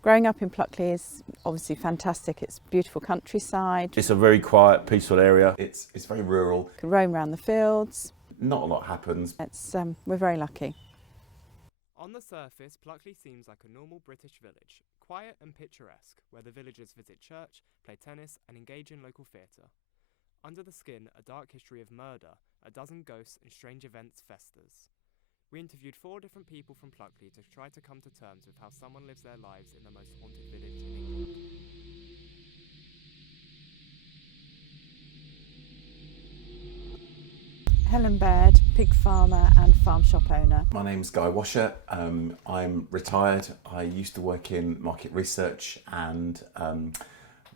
Growing up in Pluckley is obviously fantastic. It's beautiful countryside. It's a very quiet, peaceful area. It's very rural. You can roam around the fields. Not a lot happens. We're very lucky. On the surface, Pluckley seems like a normal British village, quiet and picturesque, where the villagers visit church, play tennis and engage in local theatre. Under the skin, a dark history of murder, a dozen ghosts and strange events festers. We interviewed 4 different people from Pluckley to try to come to terms with how someone lives their lives in the most haunted village in England. Helen Baird, pig farmer and farm shop owner. My name's Guy Washer. I'm retired. I used to work in market research and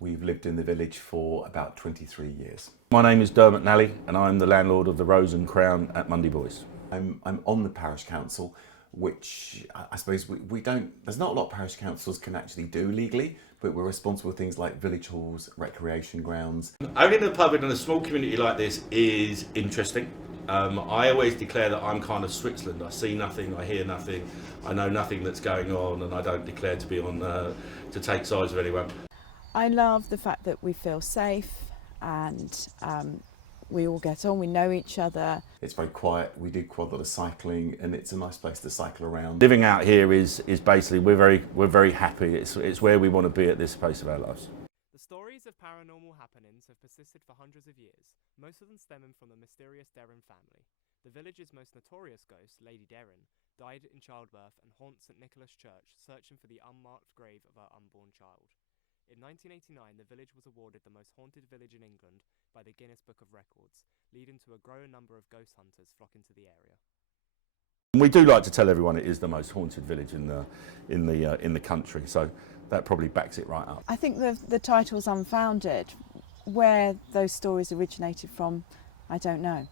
we've lived in the village for about 23 years. My name is Dermot Nally and I'm the landlord of the Rose and Crown at Monday Boys. I'm on the parish council, which I suppose we don't, there's not a lot parish councils can actually do legally, but we're responsible for things like village halls, recreation grounds. Owning a pub in a small community like this is interesting. I always declare that I'm kind of Switzerland. I see nothing, I hear nothing, I know nothing that's going on, and I don't declare to be on to take sides with anyone. I love the fact that we feel safe and we all get on, we know each other. It's very quiet, we do quite a lot of cycling and it's a nice place to cycle around. Living out here is basically, we're very happy. It's where we want to be at this phase of our lives. The stories of paranormal happenings have persisted for hundreds of years, most of them stemming from the mysterious Derrin family. The village's most notorious ghost, Lady Derrin, died in childbirth and haunts St Nicholas Church, searching for the unmarked grave of her unborn child. In 1989, the village was awarded the most haunted village in England by the Guinness Book of Records, leading to a growing number of ghost hunters flocking to the area. We do like to tell everyone it is the most haunted village in the country, so that probably backs it right up. I think the title's unfounded. Where those stories originated from, I don't know.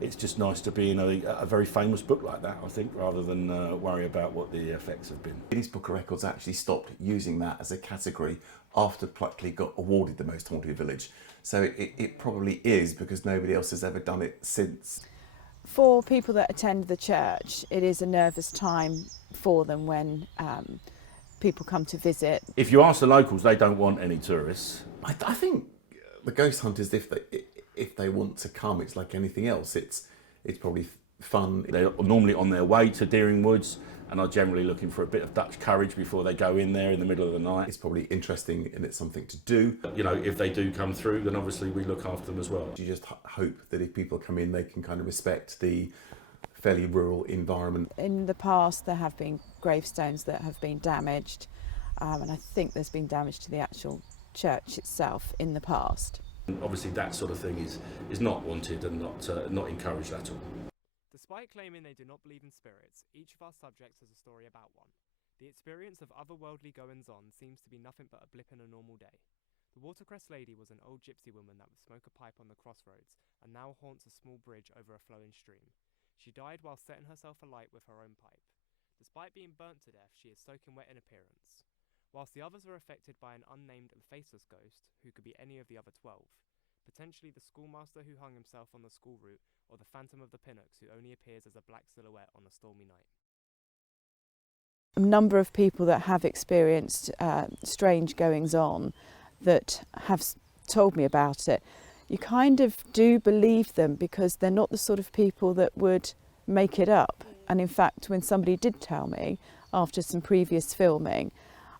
It's just nice to be in a very famous book like that, I think, rather than worry about what the effects have been. Guinness Book of Records actually stopped using that as a category after Pluckley got awarded the most haunted village. So it probably is because nobody else has ever done it since. For people that attend the church, it is a nervous time for them when people come to visit. If you ask the locals, they don't want any tourists. I think the ghost hunters, if they want to come, it's like anything else. It's probably fun. They're normally on their way to Deering Woods and are generally looking for a bit of Dutch courage before they go in there in the middle of the night. It's probably interesting and it's something to do. You know, if they do come through, then obviously we look after them as well. You just hope that if people come in, they can kind of respect the fairly rural environment. In the past, there have been gravestones that have been damaged, and I think there's been damage to the actual church itself in the past. Obviously that sort of thing is not wanted and not encouraged at all. Despite claiming they do not believe in spirits, each of our subjects has a story about one. The experience of otherworldly goings-on seems to be nothing but a blip in a normal day. The Watercress Lady was an old gypsy woman that would smoke a pipe on the crossroads and now haunts a small bridge over a flowing stream. She died while setting herself alight with her own pipe. Despite being burnt to death, she is soaking wet in appearance. Whilst the others are affected by an unnamed and faceless ghost, who could be any of the other 12, potentially the schoolmaster who hung himself on the school route, or the phantom of the Pinnocks who only appears as a black silhouette on a stormy night. A number of people that have experienced strange goings-on that have told me about it, you kind of do believe them because they're not the sort of people that would make it up. And in fact, when somebody did tell me after some previous filming,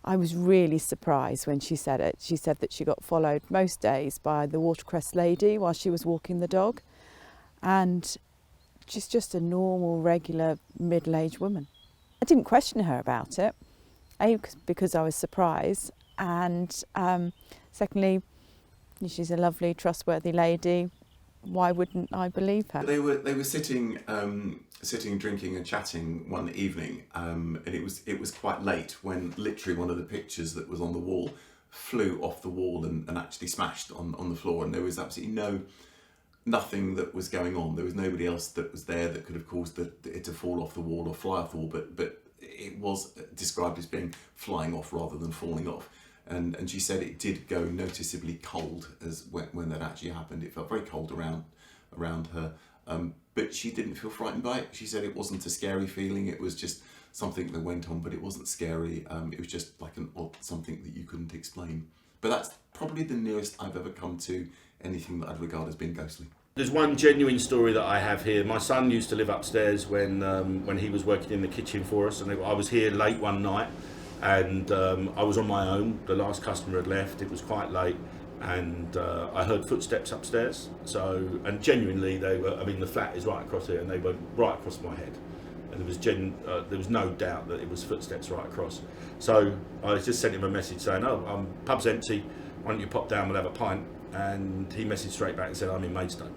I was really surprised when she said it. She said that she got followed most days by the Watercress Lady while she was walking the dog. And she's just a normal, regular, middle-aged woman. I didn't question her about it, A, because I was surprised, and secondly, she's a lovely, trustworthy lady. Why wouldn't I believe her? They were sitting, drinking and chatting one evening, and it was quite late when literally one of the pictures that was on the wall flew off the wall and actually smashed on the floor, and there was absolutely nothing that was going on. There was nobody else that was there that could have caused it to fall off the wall or fly off the wall, but it was described as being flying off rather than falling off. And she said it did go noticeably cold as when that actually happened. It felt very cold around her. but she didn't feel frightened by it. She said it wasn't a scary feeling, it was just something that went on, but it wasn't scary. It was just like an odd something that you couldn't explain. But that's probably the nearest I've ever come to anything that I'd regard as being ghostly. There's one genuine story that I have here. My son used to live upstairs when he was working in the kitchen for us, and I was here late one night, and I was on my own. The last customer had left. It was quite late, and I heard footsteps upstairs. So, and genuinely, they were. I mean, the flat is right across here, and they went right across my head, and there was no doubt that it was footsteps right across. So I just sent him a message saying, "Oh, pub's empty. Why don't you pop down? We'll have a pint." And he messaged straight back and said, "I'm in Maidstone."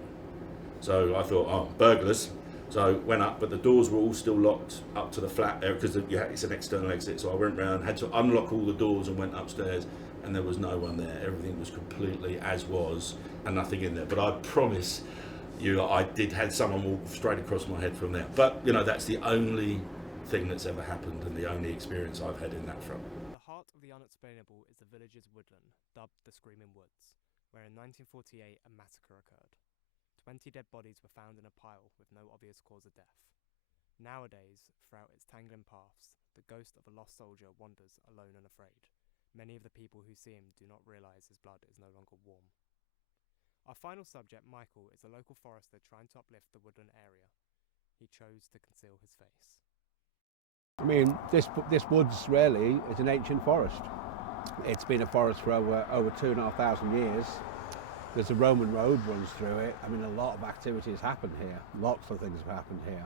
So I thought, oh, burglars. So went up, but the doors were all still locked up to the flat there because it's an external exit. So I went round, had to unlock all the doors and went upstairs, and there was no one there. Everything was completely as was and nothing in there. But I promise you, I did had someone walk straight across my head from there. But, you know, that's the only thing that's ever happened and the only experience I've had in that front. The heart of the unexplainable is the village's woodland, dubbed the Screaming Woods, where in 1948 a massacre occurred. 20 dead bodies were found in a pile with no obvious cause of death. Nowadays, throughout its tangling paths, the ghost of a lost soldier wanders alone and afraid. Many of the people who see him do not realise his blood is no longer warm. Our final subject, Michael, is a local forester trying to uplift the woodland area. He chose to conceal his face. I mean, this woods really is an ancient forest. It's been a forest for over 2,500 years. There's a Roman road runs through it. I mean, a lot of activity has happened here. Lots of things have happened here.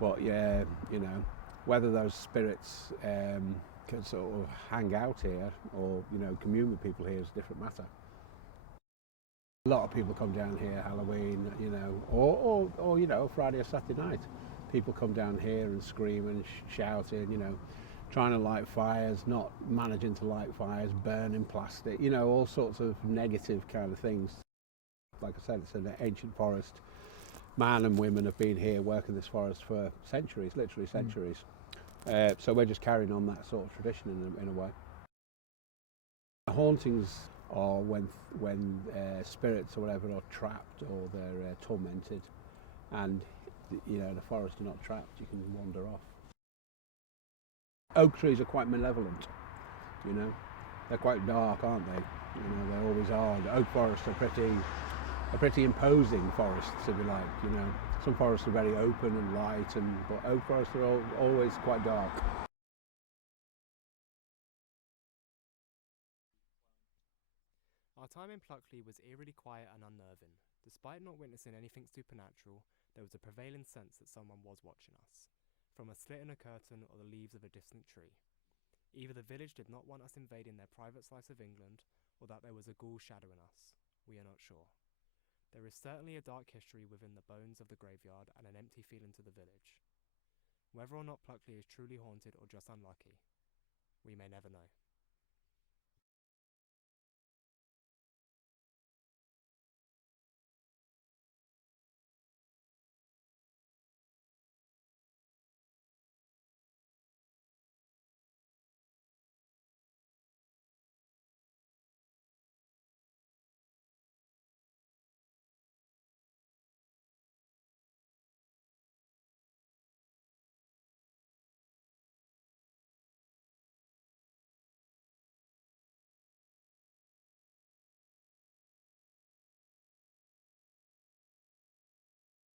But yeah, you know, whether those spirits can sort of hang out here or, you know, commune with people here is a different matter. A lot of people come down here Halloween, you know, or you know, Friday or Saturday night. People come down here and scream and shouting, you know, trying to light fires, not managing to light fires, burning plastic, you know, all sorts of negative kind of things. Like I said, it's an ancient forest. Man and women have been here working this forest for centuries, literally centuries. So we're just carrying on that sort of tradition in a way. Hauntings are when spirits or whatever are trapped or they're tormented, and you know, the forest are not trapped, you can wander off. Oak trees are quite malevolent, you know. They're quite dark, aren't they? You know, they always are. The oak forests are pretty imposing forests, if you like, you know. Some forests are very open and light, but oak forests are always quite dark. Our time in Pluckley was eerily quiet and unnerving. Despite not witnessing anything supernatural, there was a prevailing sense that someone was watching us, from a slit in a curtain or the leaves of a distant tree. Either the village did not want us invading their private slice of England, or that there was a ghoul shadowing us. We are not sure. There is certainly a dark history within the bones of the graveyard and an empty feeling to the village. Whether or not Pluckley is truly haunted or just unlucky, we may never know.